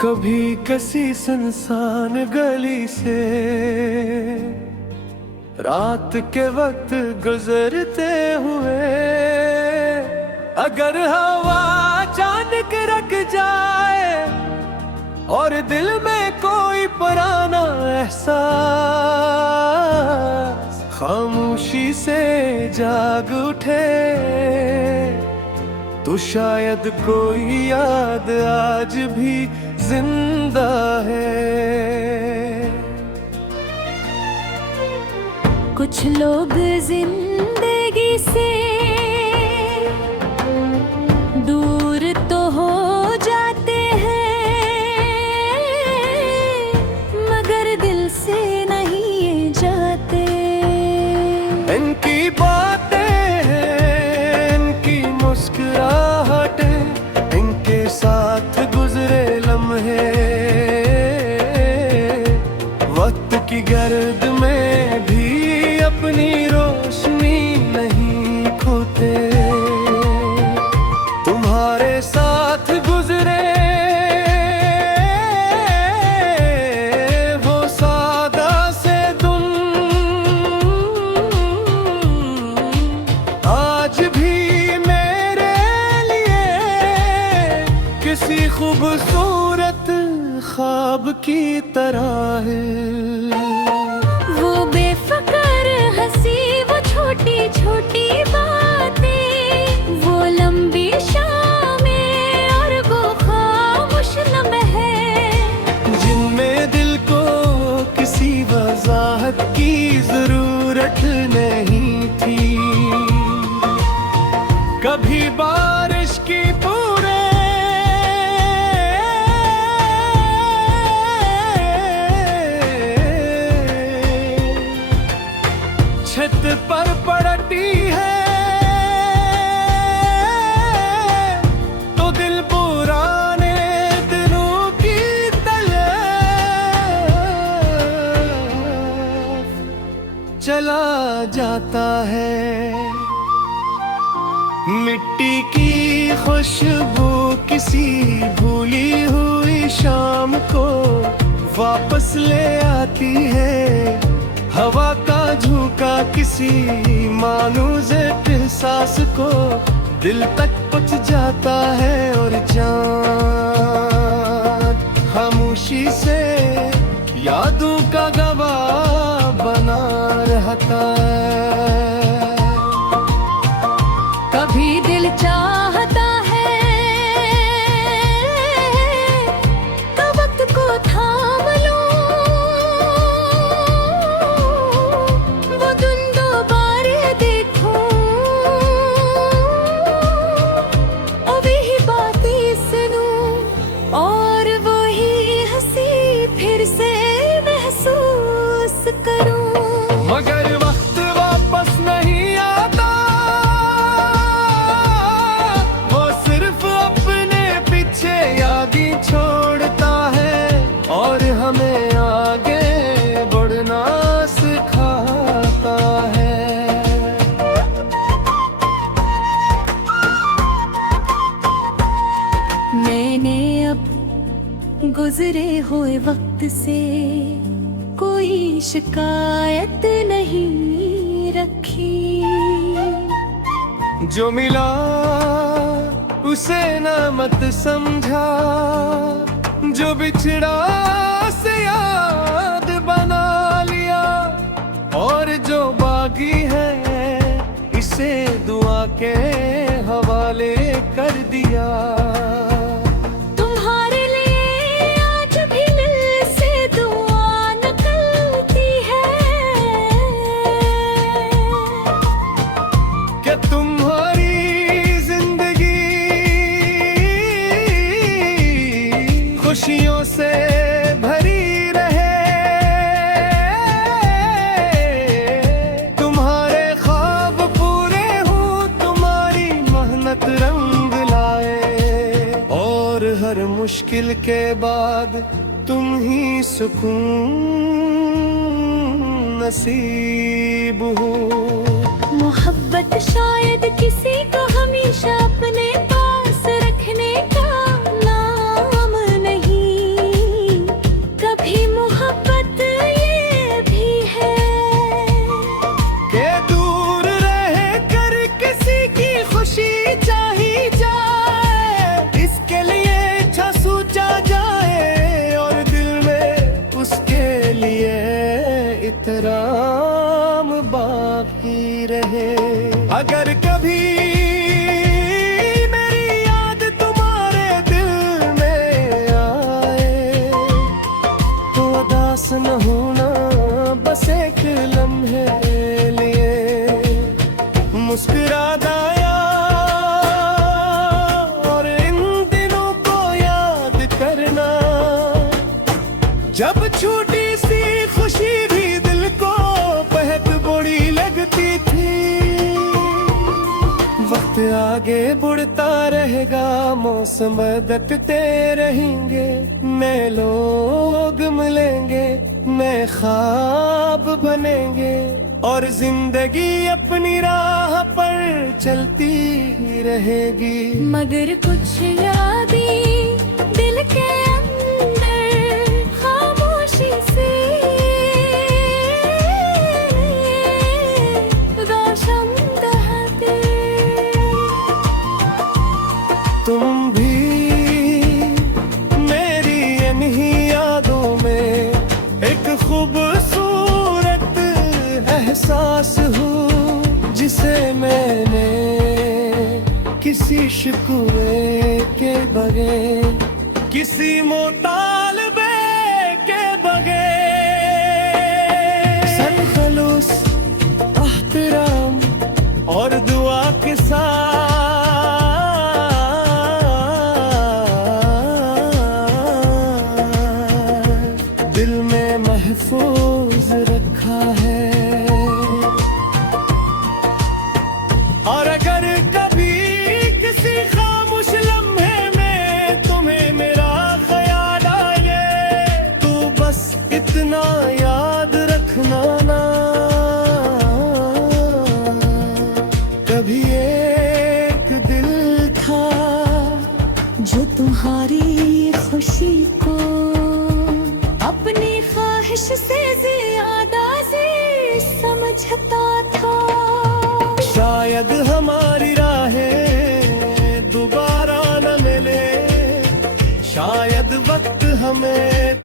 कभी किसी सुनसान गली से रात के वक्त गुजरते हुए, अगर हवा अचानक रख जाए और दिल में कोई पुराना एहसास खामोशी से जाग उठे, तो शायद कोई याद आज भी जिंदा है। कुछ लोग जिंदगी से दूर तो हो जाते हैं, मगर दिल से नहीं जाते। इनकी बातें हैं, इनकी मुस्कुराहटें, इनके साथ गुजरे लम्हे, वक्त की गर्द में भी अपनी रोशनी नहीं खोते। तुम्हारे साथ गुजरे वो सादा से दिन आज भी मेरे लिए किसी खूबसूरत ख्वाब की तरह है। वो बेफिक्र हंसी, वो छोटी छोटी बातें, वो लंबी शामें और वो खामोश लम्हे, जिनमें दिल को किसी वजाहत की जरूरत नहीं थी। कभी बारिश की पूरे छत पर पड़ती है, तो दिल पुराने दिनों की तरफ चला जाता है। मिट्टी की खुशबू किसी भूली हुई शाम को वापस ले आती है, हवा का झोंका किसी मानूस एहसास को दिल तक पहुंच जाता है, और जान खामोशी से यादों का गवाह बना रहता है। कभी दिल चाहता है तो वक्त को थाम लो, वो दिन दोबारा देखूं और वही बातें सुनूं, और वही हंसी फिर से महसूस करूं। मगर वक्त वापस नहीं आता, वो सिर्फ अपने पीछे यादें छोड़ता है, और हमें आगे बढ़ना सिखाता है। मैंने अब गुजरे हुए वक्त से कोई शिकायत नहीं रखी। जो मिला उसे ना मत समझा, जो बिछड़ा से याद बना लिया, और जो बाकी है इसे दुआ के हवाले कर दिया। तुम्हारे लिए आज भी दिल से दुआ निकलती है कि तुम्हारी जिंदगी खुशियों से भरी रहे, तुम्हारे ख्वाब पूरे हों, तुम्हारी मेहनत रंग लाए, और हर मुश्किल के बाद तुम ही सुकून नसीब हो। मोहब्बत शायद किसी को हमेशा अपने पास रखने का नाम नहीं, एहतराम बाकी रहे। अगर कभी मेरी याद तुम्हारे दिल में आए तो उदास न होना, बस एक लम्हे लिए मुस्कुरा दाया और इन दिनों को याद करना, जब छोटी सी खुशी भी दिल को बेहद बुरी लगती थी। वक्त आगे बढ़ता रहेगा, मौसम बदलते रहेंगे, नए लोग मिलेंगे, नए ख्वाब बनेंगे और जिंदगी अपनी राह पर चलती रहेगी। मगर कुछ यादें दिल के अंदर खामोशी से रोशन दहते। तुम भी मेरी इन्हीं यादों में एक खूबसूरत एहसास हो, जिसे मैंने किसी शिकवे के बगैर, किसी मुतालबे के बगैर, सरखलूस एहतराम और दुआ के साथ दिल में महफूज रखा है। और अगर कभी किसी खामोश लम्हे में तुम्हें मेरा ख्याल आए तो बस इतना याद रखना ना, कभी एक दिल था जो तुम्हारी खुशी को अपनी ख्वाहिश से ज्यादा से समझता था। शायद हमारी राहें दोबारा न मिले, शायद वक्त हमें